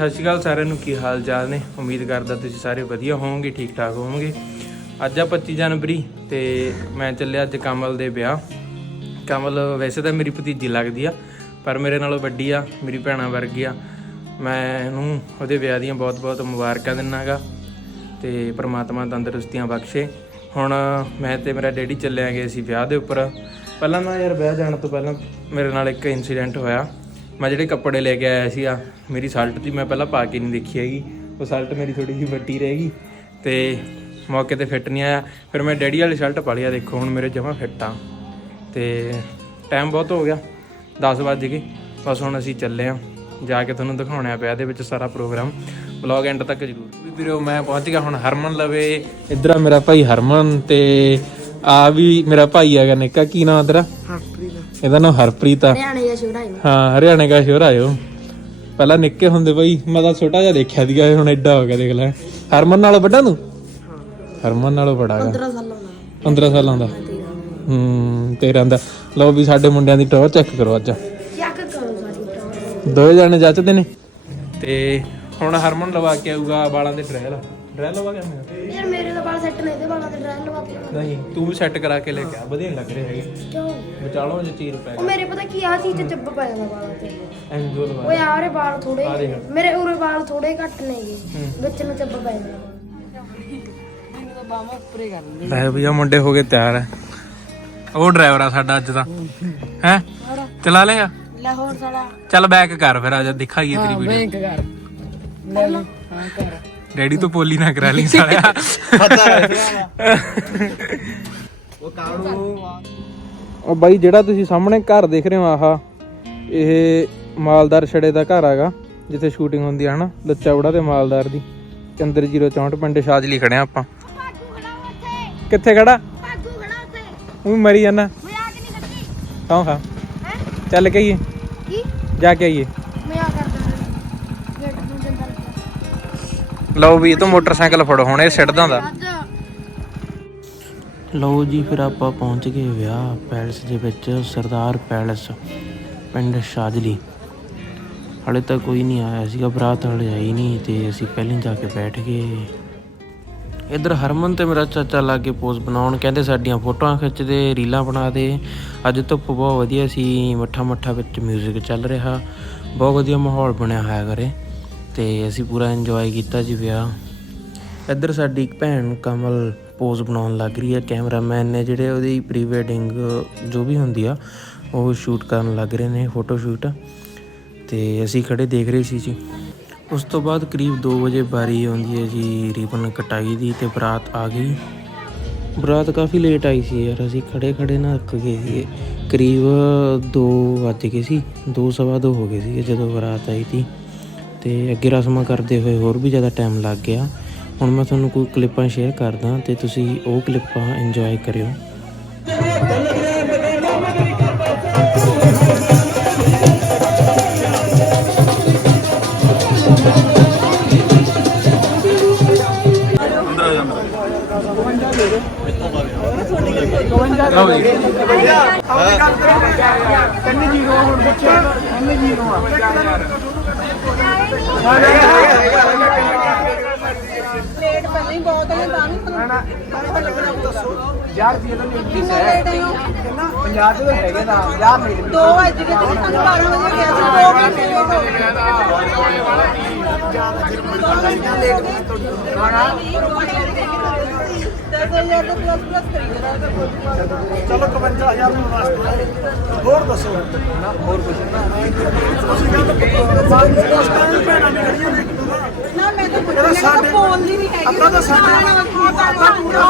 ਸਤਿ ਸ਼੍ਰੀ ਅਕਾਲ ਸਾਰਿਆਂ ਨੂੰ, ਕੀ ਹਾਲ ਚਾਲ ਨੇ? ਉਮੀਦ ਕਰਦਾ ਤੁਸੀਂ ਸਾਰੇ ਵਧੀਆ ਹੋਵੋਗੇ, ਠੀਕ ਠਾਕ ਹੋਵੋਗੇ। ਅੱਜ ਆ 25 ਜਨਵਰੀ ਤੇ ਮੈਂ ਚੱਲਿਆ ਅੱਜ ਕਮਲ ਦੇ ਵਿਆਹ। ਕਮਲ ਵੈਸੇ ਤਾਂ ਮੇਰੀ ਭਤੀਜੀ ਲੱਗਦੀ ਆ, ਪਰ ਮੇਰੇ ਨਾਲੋਂ ਵੱਡੀ ਆ, ਮੇਰੀ ਭੈਣਾ ਵਰਗੀ ਆ। ਮੈਂ ਇਹਨੂੰ ਉਹਦੇ ਵਿਆਹ ਦੀਆਂ ਬਹੁਤ-ਬਹੁਤ ਮੁਬਾਰਕਾਂ ਦਿੰਨਾਗਾ ਤੇ ਪ੍ਰਮਾਤਮਾ ਤੰਦਰੁਸਤੀਆਂ ਬਖਸ਼ੇ। ਹੁਣ ਮੈਂ ਤੇ ਮੇਰਾ ਡੈਡੀ ਚੱਲਿਆ ਗਏ ਸੀ ਵਿਆਹ ਦੇ ਉੱਪਰ। ਪਹਿਲਾਂ ਨਾ ਯਾਰ ਵਿਆਹ ਜਾਣ ਤੋਂ ਪਹਿਲਾਂ ਮੇਰੇ ਨਾਲ ਇੱਕ ਇਨਸੀਡੈਂਟ ਹੋਇਆ। ਮੈਂ ਜਿਹੜੇ ਕੱਪੜੇ ਲੈ ਕੇ ਆਇਆ ਸੀ ਆ ਮੇਰੀ ਸ਼ਰਟ ਦੀ ਮੈਂ ਪਹਿਲਾਂ ਪਾ ਕੇ ਨਹੀਂ ਦੇਖੀ ਹੈਗੀ। ਉਹ ਸ਼ਰਟ ਮੇਰੀ ਥੋੜੀ ਜਿਹੀ ਵੱਡੀ ਰਹਿ ਗਈ ਤੇ ਮੌਕੇ ਤੇ ਫਿੱਟ ਨਹੀਂ ਆਇਆ। ਫਿਰ ਮੈਂ ਡੈਡੀ ਵਾਲੀ ਸ਼ਰਟ ਪਾ ਲਿਆ ਦੇਖੋ ਹੁਣ ਮੇਰੇ ਜਮਾ ਫਿੱਟ ਆ। ਤੇ ਟਾਈਮ ਬਹੁਤ ਹੋ ਗਿਆ 10 ਵੱਜ ਗਏ। ਬਸ ਹੁਣ ਅਸੀਂ ਚੱਲੇ ਆ। ਜਾ ਕੇ ਤੁਹਾਨੂੰ ਦਿਖਾਉਣਾ ਪਿਆ ਇਹਦੇ ਵਿੱਚ ਸਾਰਾ ਪ੍ਰੋਗਰਾਮ ਵਲੌਗ ਐਂਡ ਤੱਕ ਜ਼ਰੂਰ ਵੀਰੋ ਮੈਂ ਪਹੁੰਚ ਗਿਆ ਹੁਣ ਹਰਮਨ ਲਵੇ। ਇੱਧਰ ਆ ਮੇਰਾ ਭਾਈ ਹਰਮਨ ਤੇ ਆ ਵੀ ਮੇਰਾ ਭਾਈ ਹੈਗਾ ਨਿੱਕਾ। ਕੀ ਨਾਮ ਤੇਰਾ? ਹਰਪ੍ਰੀਤ। ਇਹਦਾ ਨਾਮ ਹਰਪ੍ਰੀਤ ਆ। ਹਰਿਆਣੇ ਦਾ ਛੋੜਾ ਹੈ ਹਾਂ ਹਰਿਆਣੇ ਦਾ ਸ਼ੋਰ ਆਇਓ। ਪਹਿਲਾਂ ਨਿੱਕੇ ਹੁੰਦੇ ਬਈ ਮੈਂ ਤਾਂ ਛੋਟਾ ਜਿਹਾ ਦੇਖਿਆ ਸੀਗਾ ਇਹ ਹੁਣ ਐਡਾ ਹੋ ਗਿਆ ਦੇਖ ਲੈ। ਹਰਮਨ ਨਾਲੋਂ ਵੱਡਾ ਤੂੰ? ਹਰਮਨ ਨਾਲੋਂ ਬੜਾ ਹੈਗਾ 15 ਸਾਲਾਂ ਦਾ। 15 ਸਾਲਾਂ ਦਾ। ਹੂੰ ਤੇਰਾਂ ਦਾ। ਲਓ ਵੀ ਸਾਡੇ ਮੁੰਡਿਆਂ ਦੀ ਟੌਰ ਚੈੱਕ ਕਰੋ ਅੱਜ। ਚੈੱਕ ਕਰੋ ਸਾਡੀ ਟੌਰ। ਦੋਵੇਂ ਜਾਣੇ ਜੱਚਦੇ ਨੇ? ਤੇ ਹੁਣ ਹਰਮਨ ਲਵਾ ਕੇ ਆਊਗਾ ਵਾਲਾਂ ਦੇ ਡਰੈਲ। ਡਰੈਲ ਲਵਾ ਕੇ ਆਉਂਗਾ ਯਾਰ ਮੇਰੇ ਤਾਂ ਵਾਲ ਸੈੱਟ ਨੇ ਇਹਦੇ ਵਾਲਾਂ ਤੇ ਡਰਾਇੰਗ ਲਵਾ ਕੇ। ਨਹੀਂ ਤੂੰ ਵੀ ਸੈੱਟ ਕਰਾ ਕੇ ਲੈ ਕੇ ਆ ਵਧੀਆ ਨੀ ਲੱਗ ਰਿਹਾ ਹੈਗੇ। ਕਿਉਂ? ਵਿਚਾਲੋ ਜੇ ਚੀਰ ਪੈ ਉਹ ਮੇਰੇ ਪਤਾ ਕੀ ਆ ਚੀਜ਼ 'ਚ ਚੱਬ ਪੈ ਜਾਂਦਾ ਵਾਲਾਂ ਤੇ। ਐਂਜੋ ਲਵਾ ਓਏ ਆਰੇ ਵਾਲ ਥੋੜੇ ਆ ਦੇਖ। ਮੇਰੇ ਉਰੇ ਵਾਲ ਥੋੜੇ ਘੱਟ ਨੇਗੇ ਹੂੰ। ਵਿੱਚ ਨੂੰ ਚੱਬ ਪੈ ਜਾਂਦਾ। ਲੈ ਵੀ ਆ ਮੁੰਡੇ ਹੋ ਗਏ ਤਿਆਰ। ਹੈ ਉਹ ਡਰਾਈਵਰ ਆ ਸਾਡਾ ਅੱਜ ਦਾ। ਹੈ? ਚਲਾ ਲੇਗਾ ਲਾਹੌਰ ਸਾਲਾ। ਚੱਲ ਬੈਕ ਕਰ ਫਿਰ ਆ ਜਾ ਦਿਖਾਈਏ ਤੇਰੀ ਵੀਡੀਓ ਕਰ। ਲੈ। ਹਾਂ ਕਰ। ਡੈਡੀ ਤੋਂ ਪੋਲੀ ਨਾ ਕਰਾ ਲਈ ਸਾਲਿਆ। ਉਹ ਬਾਈ ਜਿਹੜਾ ਤੁਸੀਂ ਸਾਹਮਣੇ ਘਰ ਦੇਖ ਰਹੇ ਹੋ ਆਹ ਇਹ ਮਾਲਦਾਰ ਛੜੇ ਦਾ ਘਰ ਹੈਗਾ ਜਿੱਥੇ ਸ਼ੂਟਿੰਗ ਹੁੰਦੀ ਹੈ ਹਨਾ? ਲੱਚਾ ਬੜਾ ਤੇ ਮਾਲਦਾਰ ਦੀ। ਚੰਦਰ 064 ਪਿੰਡ ਸ਼ਾਜਲੀ ਖੜੇ ਆ ਆਪਾਂ ਕਿੱਥੇ ਖੜਾ ਭਾਗੂ ਖੜਾ ਉੱਥੇ ਉਹ ਵੀ ਮਰੀ ਜਾਣਾ ਮਜ਼ਾਕ ਨਹੀਂ ਕਰਦੀ ਤਾਂ ਖਾ। ਹੈ? ਚੱਲ ਕੇ ਆਈਏ। ਕੀ? ਜਾ ਕੇ ਆਈਏ। ਲਓ ਵੀ ਤੂੰ ਮੋਟਰਸਾਈਕਲ ਫੜੋ, ਹੁਣ ਇਹ ਸਿੱਟਦਾ ਹੁੰਦਾ। ਲਓ ਜੀ, ਫਿਰ ਆਪਾਂ ਪਹੁੰਚ ਗਏ ਵਿਆਹ ਪੈਲਸ ਦੇ ਵਿੱਚ, ਸਰਦਾਰ ਪੈਲਸ, ਪਿੰਡ ਸ਼ਾਜਲੀ। ਹਲੇ ਤਾਂ ਕੋਈ ਨਹੀਂ ਆਇਆ ਸੀਗਾ, ਬਰਾਤ ਹਲੇ ਆਈ ਨਹੀਂ ਤੇ ਅਸੀਂ ਪਹਿਲਾਂ ਜਾ ਕੇ ਬੈਠ ਗਏ। ਇੱਧਰ ਹਰਮਨ ਤੇ ਮੇਰਾ ਚਾਚਾ ਲਾ ਕੇ ਪੋਜ਼ ਬਣਾਉਣ, ਕਹਿੰਦੇ ਸਾਡੀਆਂ ਫੋਟੋਆਂ ਖਿੱਚਦੇ, ਰੀਲਾਂ ਬਣਾ ਦੇ। ਅੱਜ ਧੁੱਪ ਬਹੁਤ ਵਧੀਆ ਸੀ ਮੱਠਾ ਮੱਠਾ ਵਿੱਚ 뮤직 ਚੱਲ ਰਿਹਾ। ਬਹੁਤ ਵਧੀਆ ਮਾਹੌਲ ਬਣਿਆ ਹੋਇਆ ਘਰੇ। ਤੇ ਅਸੀਂ ਪੂਰਾ ਇੰਜੋਏ ਕੀਤਾ ਜੀ ਵਿਆਹ। ਇੱਧਰ ਸਾਡੀ ਇੱਕ ਭੈਣ ਕਮਲ ਪੋਜ਼ ਬਣਾਉਣ ਲੱਗ ਰਹੀ ਹੈ ਕੈਮਰਾਮੈਨ ਨੇ ਜਿਹੜੇ ਉਹਦੀ ਪ੍ਰੀ ਵੈਡਿੰਗ ਜੋ ਵੀ ਹੁੰਦੀ ਆ, ਉਹ ਸ਼ੂਟ ਕਰਨ ਲੱਗ ਰਹੇ ਨੇ ਫੋਟੋ ਸ਼ੂਟ ਤੇ ਅਸੀਂ ਖੜੇ ਦੇਖ ਰਹੇ ਸੀ ਜੀ। ਉਸ ਤੋਂ ਬਾਅਦ ਕਰੀਬ 2 ਵਜੇ ਬਾਰੀ ਆਉਂਦੀ ਹੈ ਜੀ ਰੀਬਨ ਕਟਾਈ ਦੀ ਤੇ ਬਰਾਤ ਆ ਗਈ। ਬਰਾਤ ਕਾਫੀ ਲੇਟ ਆਈ ਸੀ ਯਾਰ, ਅਸੀਂ ਖੜੇ ਖੜੇ ਨਾ ਅੱਕ ਗਏ ਸੀ ਕਰੀਬ 2 ਵੱਜ ਗਏ ਸੀ 2 ਸਵਾ 2 ਹੋ ਗਏ ਸੀ ਜਦੋਂ ਬਰਾਤ ਆਈ ਸੀ। ਤੇ ਅੱਗੇ ਰਸਮਾਂ ਕਰਦੇ ਹੋਏ ਹੋਰ ਵੀ ਜ਼ਿਆਦਾ ਟਾਈਮ ਲੱਗ ਗਿਆ। ਹੁਣ ਮੈਂ ਤੁਹਾਨੂੰ ਕੋਈ ਕਲਿੱਪਾਂ ਸ਼ੇਅਰ ਕਰਦਾ ਤੇ ਤੁਸੀਂ ਉਹ ਕਲਿੱਪਾਂ ਇੰਜੋਏ ਕਰਿਓ। ਲਓ ਜੀ। ਪਲੇਟ ਪਹਿਲਾਂ ਹੀ ਬਹੁਤ ਹੈ ਤਾਂ ਨਹੀਂ ਯਾਰ ਜੀ ਇਹਨਾਂ ਨੇ ਇੰਗਲਿਸ਼ ਹੈ ਕਿੰਨਾ ਪੰਜਾਬ ਦੇ ਹੈਗੇ ਨਾ ਯਾਰ ਮੇਰੇ ਦੋ ਵਜ ਗਏ ਤੇ ਸਾਨੂੰ 12 ਵਜੇ ਗਿਆ ਸੀ ਦੋ ਘੰਟੇ ਲੇਟ ਹੋ ਗਏ ਦਸ ਹਜ਼ਾਰ ਦਾ ਪਲੱਸ ਪਲੱਸ ਕਰੀ ਜਰਾ ਚਲੋ 51000 ਨੂੰ ਵਾਸਤੇ ਹੋਰ ਦੱਸੋ ਨਾ ਹੋਰ ਕੁਝ ਨਾ ਤੁਸੀਂ ਗੱਲ ਉਸ ਟਾਈਮ ਭੈਣਾਂ ਵੀ ਖੜੀਆਂ ਨੇ ਨਾ ਮੈਂ ਤਾਂ ਪੁੱਛਣਾ ਸਾਡੇ ਤਾਂ ਬੋਲਦੀ ਨਹੀਂ ਹੈਗੀ ਅੱਧਾ ਤਾਂ ਸਾਡੇ ਅੱਧਾ ਪੂਰਾ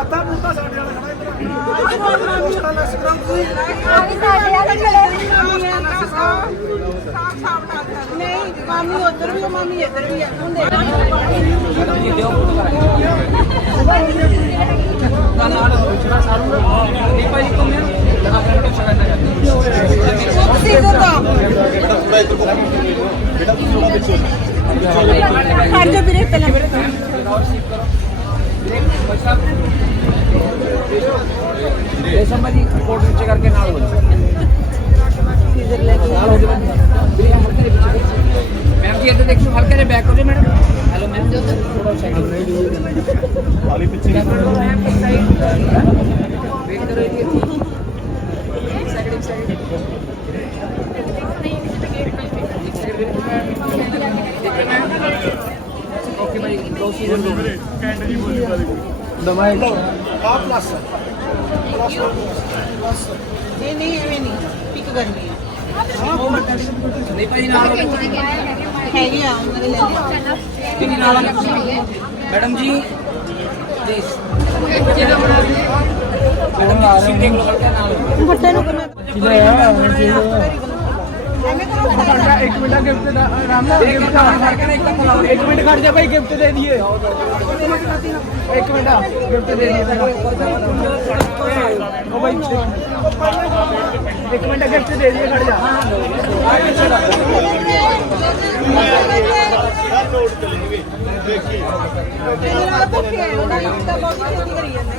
ਅੱਧਾ ਪੂਰਾ ਸਾਡੇ ਵਾਲਾ ਖੜਾ ਇੱਧਰ ਉਸ ਟਾਈਮ ਸਿਕਰਮ ਤੁਸੀਂ ਨਹੀਂ ਮਾਮੀ ਉਧਰ ਵੀ ਆ, ਮਾਮੀ ਇੱਧਰ ਵੀ ਆ ਹੁਣ ਦੇਖ ਤੁਸੀਂ ਦੱਸੋ ਹਟ ਜਾ ਵੀਰੇ ਪਹਿਲਾਂ ਇਹ ਸਮਝੀ ਰਿਪੋਰਟ ਵਿੱਚ ਕਰਕੇ ਨਾਲ ਹੋ ਸੀਜ਼ਰ ਲੈ ਕੇ ਦੇ ਵਿੱਚ ਮੈਮ ਜੀ ਇੱਧਰ ਦੇਖੋ ਹਲਕਾ ਜਿਹਾ ਬੈਕ ਹੋ ਜਾਓ ਮੈਡਮ ਹੈਲੋ ਮੈਮ ਜੀ ਉੱਧਰ। ਥੋੜਾ ਸਾਈਡ ਵਾਲੀ ਪਿੱਛੇ ਮੈਮ ਸਾਈਡ ਵੇਟ ਕਰੋ ਜੀ। ਇੱਕ ਸਾਈਡ ਸਾਈਡ ਦੋ ਸੀਜ਼ਨ ਦੋ ਕੈਂਟ ਜੀ ਬੋਲੀ ਵਾਲੀ ਦਵਾਈ ਆ ਪਲੱਸ ਨਹੀਂ ਨਹੀਂ ਐਵੇਂ ਨਹੀਂ ਪਿਕ ਕਰਨੀ ਹੈ ਨਹੀਂ ਭਾਈ ਨਾਲ ਹੈਗੀ ਆ ਉਹਨਾਂ ਦੇ ਲੈ ਲੈ ਕਿੰਨੀ ਨਾਲ ਮੈਡਮ ਜੀ ਜੀ ਮੈਡਮ ਜੀ ਲਓ ਹਲਕਾ ਨਾਲ ਨੂੰ ਕਰਨਾ ਇੱਕ ਮਿੰਟ ਗਿਫਟ ਦਾ ਆਰਾਮ ਨਾਲ ਗਿਫਟ ਇੱਕ ਮਿੰਟ ਖੜ ਜਾ ਭਾਈ, ਗਿਫਟ ਦੇ ਦਈਏ। ਇੱਕ ਮਿੰਟ, ਗਿਫਟ ਦੇ ਦਈਏ ਉਹ ਭਾਈ, ਇੱਕ ਮਿੰਟ, ਗਿਫਟ ਦੇ ਦਈਏ, ਖੜ ਜਾ। ਉਹਨਾਂ ਭੁੱਖੇ ਉਹਨਾਂ ਨੇ ਤਾਂ ਬਹੁਤ ਛੇਤੀ ਕਰੀ ਜਾਂਦੇ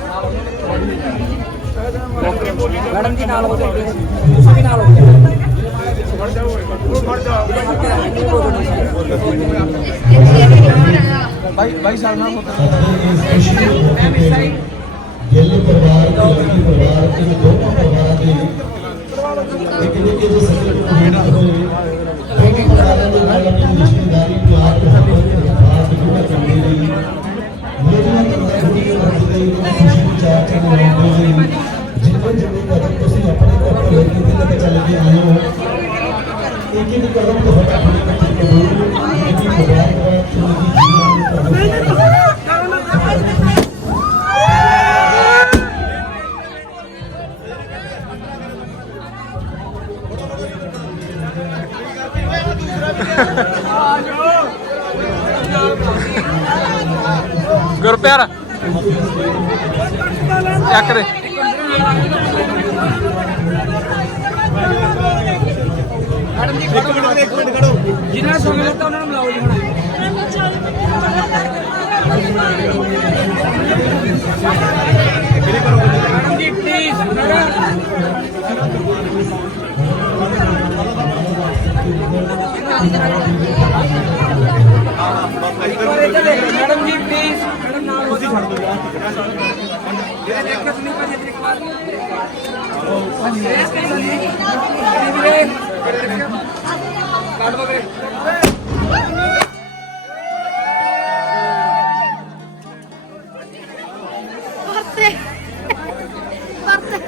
ਮੈਡਮ ਜੀ ਨਾਲ ਹੋ ਜਾਓ। ਤੁਸੀਂ ਨਾਲ ਹੋ ਜਾਓ। ਭਾਈ ਭਾਈ ਸਾਹਿਬ ਨਾਲ ਗਿੱਲ ਪਰਿਵਾਰ ਤੇ ਲੱਗੀ ਪਰਿਵਾਰ ਤੇ ਦੋਵਾਂ ਪਰਿਵਾਰਾਂ ਦੇ ਇੱਕ ਨਿੱਕੇ ਜਿਹੇ ਸੰਕਟ ਨੂੰ ਹੋਏ ਦੋਵੇਂ ਪਰਿਵਾਰਾਂ ਦੇ ਨਾਲ ਆਪਣੀ ਰਿਸ਼ਤੇਦਾਰੀ ਪਿਆਰ ਮੁਹੱਬਤ ਬਾਤ ਜਿਹੜਾ ਚੱਲਦੀ ਰਹੀ ਗੁਰਪਿਆਰ, ਚੱਕ ਦੇ। ਮੈਡਮ ਜੀ, ਇੱਕ ਮਿੰਟ ਇੱਕ ਮਿੰਟ ਖੜੋ। ਜਿਨ੍ਹਾਂ ਨੇ ਸੰਗ ਲੱਤਾ ਉਹਨਾਂ ਨੂੰ ਮਿਲਾਓ ਜੀ ਹੁਣ। ਮੈਡਮ ਜੀ ਪਲੀਜ਼ ਮੈਡਮ। ਜੀ ਪਲੀਜ਼ ਮੈਡਮ ਨਾਲ ਤੁਸੀਂ ਛੱਡ ਦਿਓ ਜਿਹੜੇ ਦੇਖੋ ਸੁਣੀ ਭਾਜੀ ਇੱਕ ਵਾਰ ਕੱਢ ਦੋ ਵੀਰੇ ਪਰਤੇ ਪਰਤੇ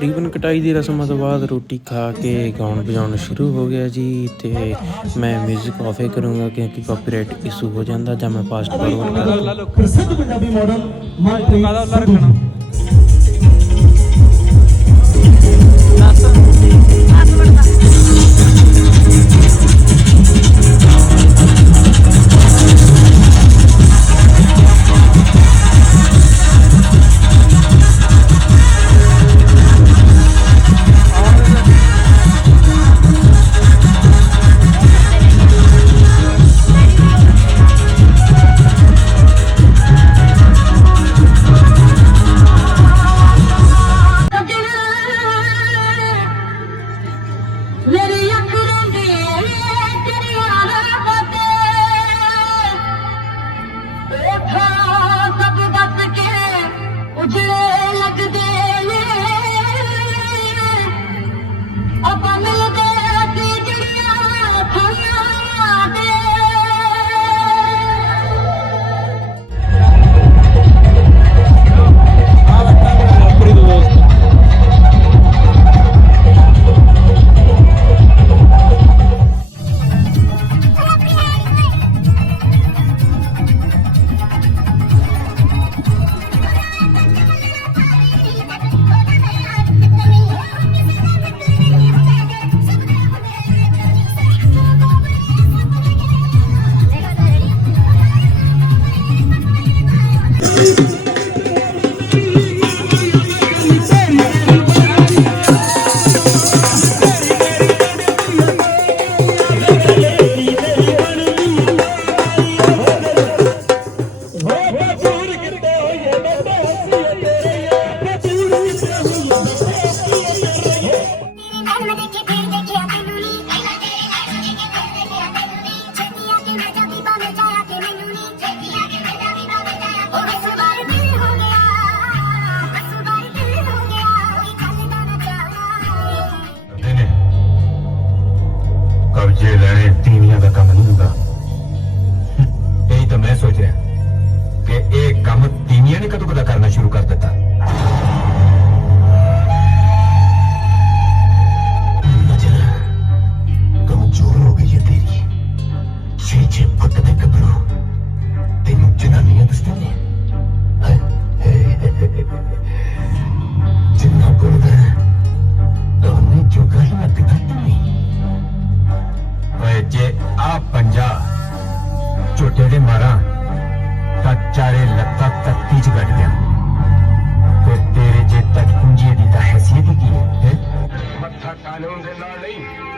ਰੀਬਨ ਕਟਾਈ ਦੀ ਰਸਮਾਂ ਤੋਂ ਬਾਅਦ ਰੋਟੀ ਖਾ ਕੇ ਗਾਉਣ ਵਜਾਉਣ ਸ਼ੁਰੂ ਹੋ ਗਿਆ ਜੀ ਤੇ ਮੈਂ 뮤직 ਆਫੇ ਕਰੂੰਗਾ ਕਿਉਂਕਿ ਕਾਪੀਰਾਈਟ ਇਸ਼ੂ ਹੋ ਜਾਂਦਾ ਜਾਂ ਮੈਂ ਫਾਸਟ ਫਾਰਵਰਡ ਕਰ। ਪ੍ਰਸਿੱਧ Punjabi model Manpreet Sandhu Thank Ready?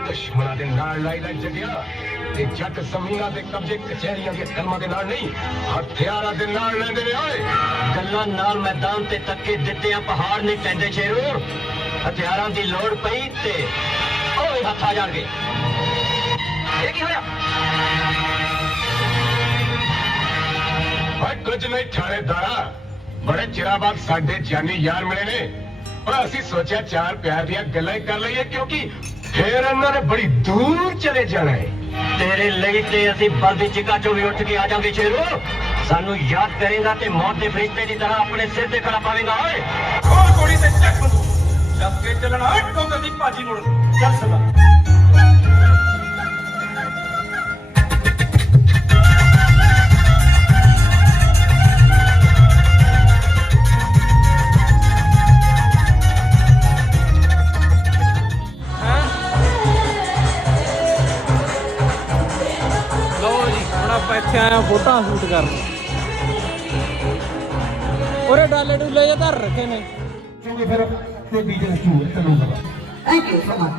ਦੁਸ਼ਮਣਾਂ ਦੇ ਨਾਲ ਲਾਈ ਲੈ ਜਗਿਆ ਤੇ ਜੱਟ ਜ਼ਮੀਨਾਂ ਦੇ ਕਬਜ਼ੇ ਕਚਹਿਰੀਆਂ ਦੇ ਕਲਮਾਂ ਦੇ ਨਾਲ ਨਹੀਂ, ਹਥਿਆਰਾਂ ਦੇ ਨਾਲ ਲੈਂਦੇ ਨੇ, ਓਏ। ਗੱਲਾਂ ਨਾਲ ਮੈਦਾਨ ਤੇ ਤੱਕੇ ਦਿੱਤੇ ਆ ਪਹਾੜ ਨਹੀਂ ਪੈਂਦੇ ਸ਼ੇਰੂ ਹਥਿਆਰਾਂ ਦੀ ਲੋੜ ਪਈ ਤੇ ਓਏ ਹੱਥਾਂ ਜਾਣਗੇ ਇਹ ਕੀ ਹੋਇਆ? ਓਏ, ਕੁਝ ਨਹੀਂ ਥਾਣੇਦਾਰਾ ਬੜੇ ਚਿਰਾਂ ਬਾਅਦ ਸਾਡੇ ਜਾਨੀ ਯਾਰ ਮਿਲੇ ਨੇ। ਪਰ ਅਸੀਂ ਸੋਚਿਆ, ਚਾਰ ਪਿਆਰ ਦੀਆਂ ਗੱਲਾਂ ਹੀ ਕਰ ਲਈਏ, ਕਿਉਂਕਿ ਫੇਰ ਇਹਨਾਂ ਨੇ ਬੜੀ ਦੂਰ ਚਲੇ ਜਾਣਾ ਹੈ। ਤੇਰੇ ਲਈ ਤੇ ਅਸੀਂ ਬਲਦੀ ਚਿੱਕਾ ਚੋਂ ਵੀ ਉੱਠ ਕੇ ਆ ਜਾਵਾਂਗੇ ਸ਼ੇਰੂ। ਸਾਨੂੰ ਯਾਦ ਕਰੇਗਾ ਤੇ ਮੌਤ ਦੇ ਫਰਿਸ਼ਤੇ ਦੀ ਤਰ੍ਹਾਂ ਆਪਣੇ ਸਿਰ ਤੇ ਖੜਾ ਪਾਵੇਂਗਾ ਓਏ। ਹੋਰ ਗੋਲੀ ਤੇ ਚੱਕ ਬੰਦੂ ਲੱਗ ਕੇ ਚੱਲਣਾ ਟੋਕਰ ਦੀ ਭਾਜੀ ਮੋੜ ਚੱਲ ਸਦਾ। ਫੋਟੋਆਂ ਸ਼ੂਟ ਕਰਨ। ਉਰੇ ਡਾਲੇ ਡੁੱਲੇ ਜੇ ਧਰ ਰੱਖੇ ਨੇ। ਫਿਰ ਤੇ ਡੀਜੇ ਚੂਰ ਚੱਲੂਗਾ ਥੈਂਕ ਯੂ ਸੋ ਮਚ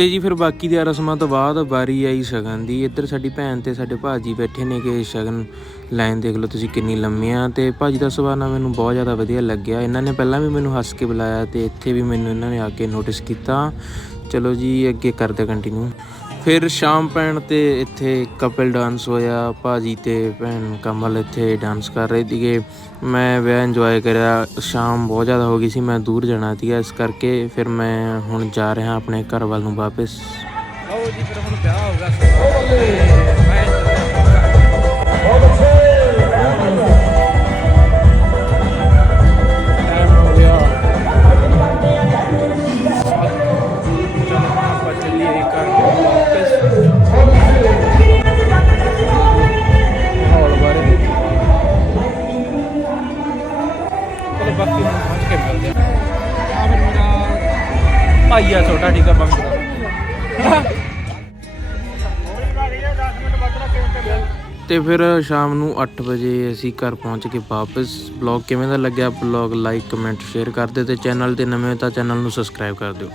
ਤੇ ਜੀ ਫਿਰ ਬਾਕੀ ਦੀਆਂ ਰਸਮਾਂ ਤੋਂ ਬਾਅਦ ਵਾਰੀ ਆਈ ਸ਼ਗਨ ਦੀ। ਇੱਧਰ ਸਾਡੀ ਭੈਣ ਤੇ ਸਾਡੇ ਭਾਜੀ ਬੈਠੇ ਨੇ ਕਿ ਸ਼ਗਨ ਲਾਈਨ ਦੇਖ ਲਓ ਤੁਸੀਂ ਕਿੰਨੀ ਲੰਮੀ ਆ। ਤੇ ਭਾਜੀ ਦਾ ਸੁਭਾਅ ਨਾ ਮੈਨੂੰ ਬਹੁਤ ਜ਼ਿਆਦਾ ਵਧੀਆ ਲੱਗਿਆ। ਇਹਨਾਂ ਨੇ ਪਹਿਲਾਂ ਵੀ ਮੈਨੂੰ ਹੱਸ ਕੇ ਬੁਲਾਇਆ ਤੇ ਇੱਥੇ ਵੀ ਮੈਨੂੰ ਇਹਨਾਂ ਨੇ ਆ ਕੇ ਨੋਟਿਸ ਕੀਤਾ। ਚਲੋ ਜੀ ਅੱਗੇ ਕਰਦੇ ਕੰਟੀਨਿਊ ਫਿਰ ਸ਼ਾਮ ਪੈਣ ਤੇ ਇੱਥੇ ਕਪਲ ਡਾਂਸ ਹੋਇਆ, ਭਾਜੀ ਤੇ ਭੈਣ ਕਮਲ ਇੱਥੇ ਡਾਂਸ ਕਰ ਰਹੇ ਸੀਗੇ। ਮੈਂ ਵਿਆਹ ਇੰਜੋਏ ਕਰਿਆ, ਸ਼ਾਮ ਬਹੁਤ ਜ਼ਿਆਦਾ ਹੋ ਗਈ ਸੀ, ਮੈਂ ਦੂਰ ਜਾਣਾ ਸੀਗਾ, ਇਸ ਕਰਕੇ ਫਿਰ ਮੈਂ ਹੁਣ ਜਾ ਰਿਹਾ ਆਪਣੇ ਘਰ ਵੱਲ ਨੂੰ ਵਾਪਸ। ਲਓ ਜੀ, ਫਿਰ ਹੁਣ ਵਿਆਹ ਹੋਗਾ ਭਾਈ ਆ, ਛੋਟਾ ਠੀਕ ਆ ਬੰਦ ਤੇ ਫਿਰ ਸ਼ਾਮ ਨੂੰ 8 ਵਜੇ ਅਸੀਂ ਘਰ ਪਹੁੰਚ ਕੇ ਵਾਪਸ। ਬਲੌਗ ਕਿਵੇਂ ਦਾ ਲੱਗਿਆ? ਬਲੌਗ ਲਾਈਕ ਕਮੈਂਟ ਸ਼ੇਅਰ ਕਰ ਦਿਓ ਤੇ ਚੈਨਲ ਤੇ ਨਵੇਂ ਹੋ ਤਾਂ ਚੈਨਲ ਨੂੰ ਸਬਸਕ੍ਰਾਈਬ ਕਰ ਦਿਓ।